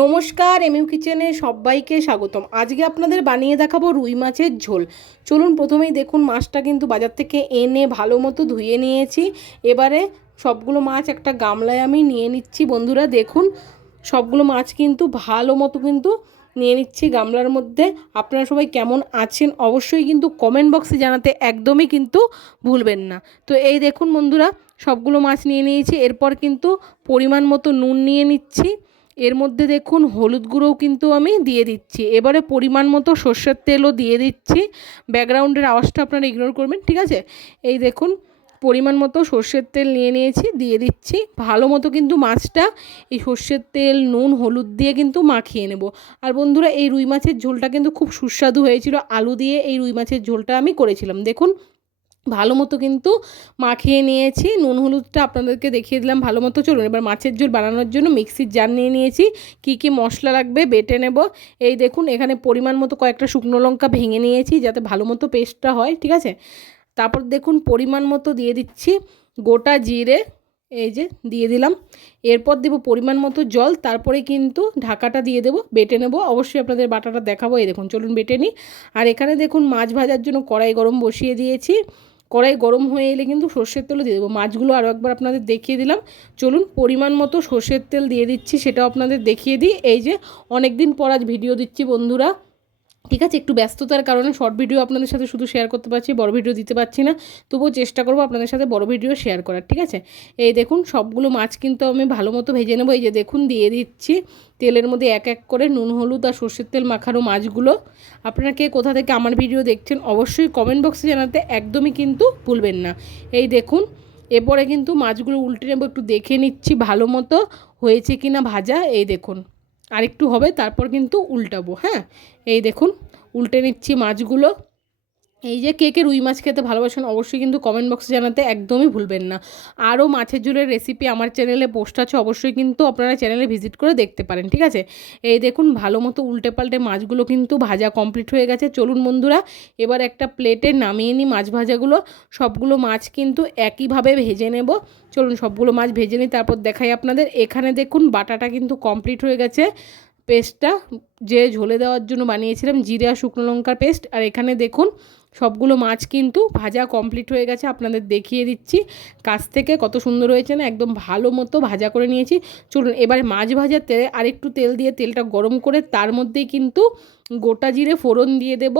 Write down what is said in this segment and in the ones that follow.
নমস্কার, এমইউ কিচেনে সবাইকে স্বাগতম। আজকে আপনাদের বানিয়ে দেখাবো রুই মাছের ঝোল। চলুন প্রথমেই দেখুন, মাছটা কিন্তু বাজার থেকে এনে ভালো মতো ধুয়ে নিয়েছি। এবারে সবগুলো মাছ একটা গামলায় আমি নিয়ে নিচ্ছি। বন্ধুরা দেখুন, সবগুলো মাছ কিন্তু ভালো মতো কিন্তু নিয়ে নিচ্ছি গামলার মধ্যে। আপনারা সবাই কেমন আছেন অবশ্যই কিন্তু কমেন্ট বক্সে জানাতে একদমই কিন্তু ভুলবেন না। তো এই দেখুন বন্ধুরা, সবগুলো মাছ নিয়ে নিয়েছি। এরপর কিন্তু পরিমাণ মতো নুন নিয়ে নিচ্ছি। এর মধ্যে দেখুন হলুদ গুঁড়োও কিন্তু আমি দিয়ে দিচ্ছি। এবারে পরিমাণ মতো সর্ষের তেলও দিয়ে দিচ্ছি। ব্যাকগ্রাউন্ডের আওয়াজটা আপনারা ইগনোর করবেন, ঠিক আছে। এই দেখুন পরিমাণ মতো সর্ষের তেল নিয়ে নিয়েছি, দিয়ে দিচ্ছি। ভালো মতো কিন্তু মাছটা এই সর্ষের তেল, নুন, হলুদ দিয়ে কিন্তু মাখিয়ে নেব। আর বন্ধুরা, এই রুই মাছের ঝোলটা কিন্তু খুব সুস্বাদু হয়েছিল। আলু দিয়ে এই রুই মাছের ঝোলটা আমি করেছিলাম। দেখুন ভালো মতো কিন্তু মাখিয়ে নিয়েছি। নুন হলুদটা আপনাদেরকে দেখিয়ে দিলাম ভালো মতো। চলুন এবার মাছের ঝোল বানানোর জন্য মিক্সির জার নিয়ে নিয়েছি। কি মশলা লাগবে বেটে নেব। এই দেখুন এখানে পরিমাণ মতো কয়েকটা শুকনো লঙ্কা ভেঙে নিয়েছি যাতে ভালো মতো পেস্টটা হয়, ঠিক আছে। তারপর দেখুন পরিমাণ মতো দিয়ে দিচ্ছি গোটা জিরে, এই যে দিয়ে দিলাম। এরপর দেবো পরিমাণ মতো জল, তারপরে কিন্তু ঢাকাটা দিয়ে দেবো, বেটে নেব। অবশ্যই আপনাদের বাটাটা দেখাবো। এই দেখুন চলুন বেটে নিই। আর এখানে দেখুন মাছ ভাজার জন্য কড়াই গরম বসিয়ে দিয়েছি। কড়াই গরম হয়ে এলে কিন্তু সর্ষের তেলও দিয়ে দেবো। মাছগুলো আরও একবার আপনাদের দেখিয়ে দিলাম। চলুন পরিমাণ মতো সর্ষের তেল দিয়ে দিচ্ছি, সেটাও আপনাদের দেখিয়ে দিই। এই যে অনেক দিন পর আজ ভিডিও দিচ্ছি বন্ধুরা, ঠিক আছে। একটু ব্যস্ততার কারণে শর্ট ভিডিও আপনাদের সাথে শুধু শেয়ার করতে পারছি, বড় ভিডিও দিতে পারছি না। তবুও চেষ্টা করবো আপনাদের সাথে বড় ভিডিও শেয়ার করার, ঠিক আছে। এই দেখুন সবগুলো মাছ কিন্তু আমি ভালো মতো ভেজে নেবো। এই যে দেখুন দিয়ে দিচ্ছি তেলের মধ্যে এক এক করে নুন হলুদ আর সর্ষের তেল মাখানো মাছগুলো। আপনারা কে কোথা থেকে আমার ভিডিও দেখছেন অবশ্যই কমেন্ট বক্সে জানাতে একদমই কিন্তু ভুলবেন না। এই দেখুন এরপরে কিন্তু মাছগুলো উল্টে নেবো, একটু দেখে নিচ্ছি ভালো মতো হয়েছে কি না ভাজা। এই দেখুন আরেকটু হবে, তারপর কিন্তু উল্টাবো। হ্যাঁ, এই দেখুন উল্টে নিচ্ছি মাছগুলো। এই যে কে রুই মাছ খেতে ভালোবাসেন অবশ্যই কিন্তু কমেন্ট বক্সে জানাতে একদমই ভুলবেন না। আরও মাছের ঝোলের রেসিপি আমার চ্যানেলে পোস্ট আছে, অবশ্যই কিন্তু আপনারা চ্যানেলে ভিজিট করে দেখতে পারেন, ঠিক আছে। এই দেখুন ভালো মতো উল্টে পাল্টে মাছগুলো কিন্তু ভাজা কমপ্লিট হয়ে গেছে। চলুন বন্ধুরা এবার একটা প্লেটে নামিয়ে নিই মাছ ভাজাগুলো। সবগুলো মাছ কিন্তু একইভাবে ভেজে নেব। চলুন সবগুলো মাছ ভেজে নিই, তারপর দেখাই আপনাদের। এখানে দেখুন বাটাটা কিন্তু কমপ্লিট হয়ে গেছে। পেস্টটা যে ঝোলে দেওয়ার জন্য বানিয়েছিলাম, জিরে আর শুকনো লঙ্কার পেস্ট। আর এখানে দেখুন সবগুলো মাছ কিন্তু ভাজা কমপ্লিট হয়ে গেছে। আপনাদের দেখিয়ে দিচ্ছি কাছ থেকে কত সুন্দর হয়েছে না, একদম ভালো মতো ভাজা করে নিয়েছি। চলুন এবারে মাছ ভাজার তেলে আরেকটু তেল দিয়ে তেলটা গরম করে তার মধ্যেই কিন্তু গোটা জিরে ফোড়ন দিয়ে দেব।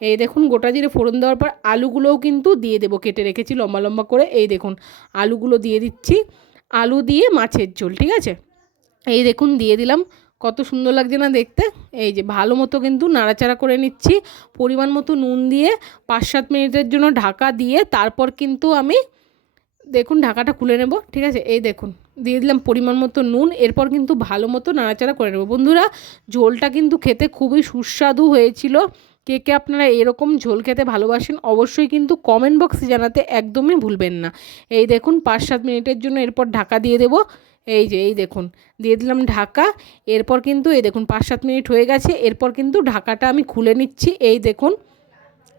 এই দেখুন গোটা জিরে ফোড়ন দেওয়ার পর আলুগুলোও কিন্তু দিয়ে দেবো, কেটে রেখেছি লম্বা লম্বা করে। এই দেখুন আলুগুলো দিয়ে দিচ্ছি। আলু দিয়ে মাছের ঝোল, ঠিক আছে। এই দেখুন দিয়ে দিলাম, কত সুন্দর লাগছে না দেখতে। এই যে ভালো মতো কিন্তু নাড়াচাড়া করে নিচ্ছি। পরিমাণ মতো নুন দিয়ে 5-7 মিনিটের জন্য ঢাকা দিয়ে তারপর কিন্তু আমি দেখুন ঢাকাটা খুলে নেব, ঠিক আছে। এই দেখুন দিয়ে দিলাম পরিমাণ মতো নুন। এরপর কিন্তু ভালো মতো নাড়াচাড়া করে নেব। বন্ধুরা ঝোলটা কিন্তু খেতে খুবই সুস্বাদু হয়েছিল। কে আপনারা এরকম ঝোল খেতে ভালোবাসেন অবশ্যই কিন্তু কমেন্ট বক্সে জানাতে একদমই ভুলবেন না। এই দেখুন 5-7 মিনিটের জন্য এরপর ঢাকা দিয়ে দেব। এই যে এই দেখুন দিয়ে দিলাম ঢাকা। এরপর কিন্তু এই দেখুন 5-7 মিনিট হয়ে গেছে। এরপর কিন্তু ঢাকাটা আমি খুলে নিচ্ছি। এই দেখুন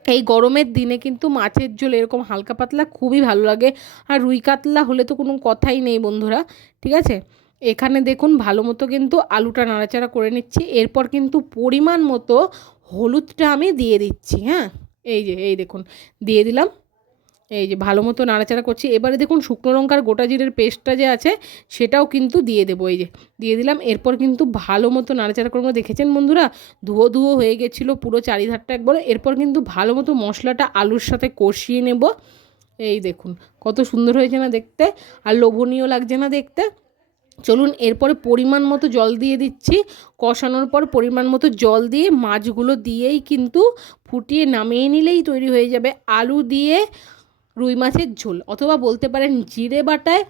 এই গরমের দিনে কিন্তু মাছের ঝোল এরকম হালকা পাতলা খুবই ভালো লাগে। আর রুই কাতলা হলে তো কোনো কথাই নেই বন্ধুরা, ঠিক আছে। এখানে দেখুন ভালো মতো কিন্তু আলুটা নাড়াচাড়া করে নিচ্ছি। এরপর কিন্তু পরিমাণ মতো হলুদটা আমি দিয়ে দিচ্ছি। হ্যাঁ, এই যে এই দেখুন দিয়ে দিলাম। এই যে ভালো মতো নাড়াচাড়া করছি। এবারে দেখুন শুকনো লঙ্কার গোটা জিরের পেস্টটা যে আছে সেটাও কিন্তু দিয়ে দেবো। এই যে দিয়ে দিলাম। এরপর কিন্তু ভালো মতো নাড়াচাড়া করবো। দেখেছেন বন্ধুরা ধুয়ো ধুয়ো হয়ে গেছিলো পুরো চারিধারটা একবারে। এরপর কিন্তু ভালো মতো মশলাটা আলুর সাথে কষিয়ে নেব। এই দেখুন কত সুন্দর হয়েছে না দেখতে, আর লোভনীয় লাগছে না দেখতে। চলুন এরপরে পরিমাণ মতো জল দিয়ে দিচ্ছি। কষানোর পর পরিমাণ মতো জল দিয়ে মাছগুলো দিয়েই কিন্তু ফুটিয়ে নামিয়ে নিলেই তৈরি হয়ে যাবে আলু দিয়ে রুই মাছের ঝোল, অথবা বলতে পারেন জিরে বাটায়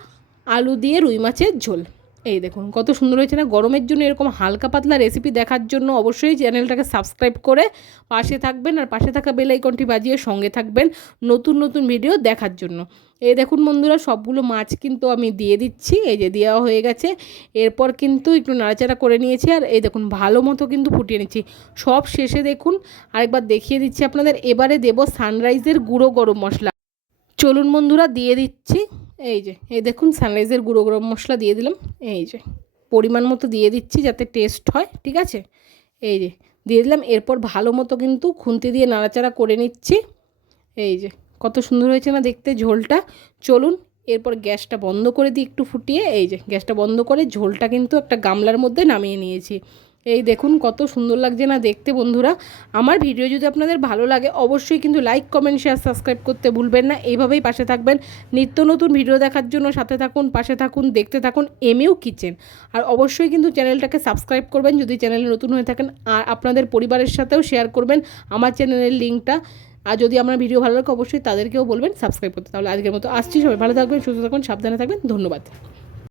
আলু দিয়ে রুই মাছের ঝোল। এই দেখুন কত সুন্দর হয়েছে না। গরমের জন্য এরকম হালকা পাতলা রেসিপি দেখার জন্য অবশ্যই চ্যানেলটাকে সাবস্ক্রাইব করে পাশে থাকবেন, আর পাশে থাকা বেল আইকনটি বাজিয়ে সঙ্গে থাকবেন নতুন নতুন ভিডিও দেখার জন্য। এই দেখুন বন্ধুরা সবগুলো মাছ কিন্তু আমি দিয়ে দিচ্ছি। এই যে দেওয়া হয়ে গেছে। এরপর কিন্তু একটু নাড়াচাড়া করে নিয়েছি। আর এই দেখুন ভালো মতো কিন্তু ফুটিয়ে নিচ্ছি। সব শেষে দেখুন আরেকবার দেখিয়ে দিচ্ছি আপনাদের। এবারে দেব সানরাইজের গুঁড়ো গরম মশলা। চলুন বন্ধুরা দিয়ে দিচ্ছি। এই যে এই দেখুন সানরাইজের গুঁড়ো গরম মশলা দিয়ে দিলাম। এই যে পরিমাণ মতো দিয়ে দিচ্ছি যাতে টেস্ট হয়, ঠিক আছে। এই যে দিয়ে দিলাম। এরপর ভালো মতো কিন্তু খুন্তি দিয়ে নাড়াচাড়া করে নিচ্ছি। এই যে কত সুন্দর হয়েছে না দেখতে ঝোলটা। চলুন এরপর গ্যাসটা বন্ধ করে দিই একটু ফুটিয়ে। এই যে গ্যাসটা বন্ধ করে ঝোলটা কিন্তু একটা গামলার মধ্যে নামিয়ে নিয়েছি। এই দেখুন কত সুন্দর লাগছে না দেখতে বন্ধুরা। আমার ভিডিও যদি আপনাদের ভালো লাগে অবশ্যই কিন্তু লাইক কমেন্ট শেয়ার সাবস্ক্রাইব করতে ভুলবেন না। এইভাবেই পাশে থাকবেন, নিত্য নতুন ভিডিও দেখার জন্য সাথে থাকুন, পাশে থাকুন, দেখতে থাকুন এমইউ কিচেন। আর অবশ্যই কিন্তু চ্যানেলটাকে সাবস্ক্রাইব করবেন যদি চ্যানেলে নতুন হয়ে থাকেন, আর আপনাদের পরিবারের সাথেও শেয়ার করবেন আমার চ্যানেলের লিঙ্কটা। আর যদি আমার ভিডিও ভালো লাগে অবশ্যই তাদেরকেও বলবেন সাবস্ক্রাইব করতে। তাহলে আজকের মতো আসছি, সবাই ভালো থাকবেন, সুস্থ থাকবেন, সাবধানে থাকবেন, ধন্যবাদ।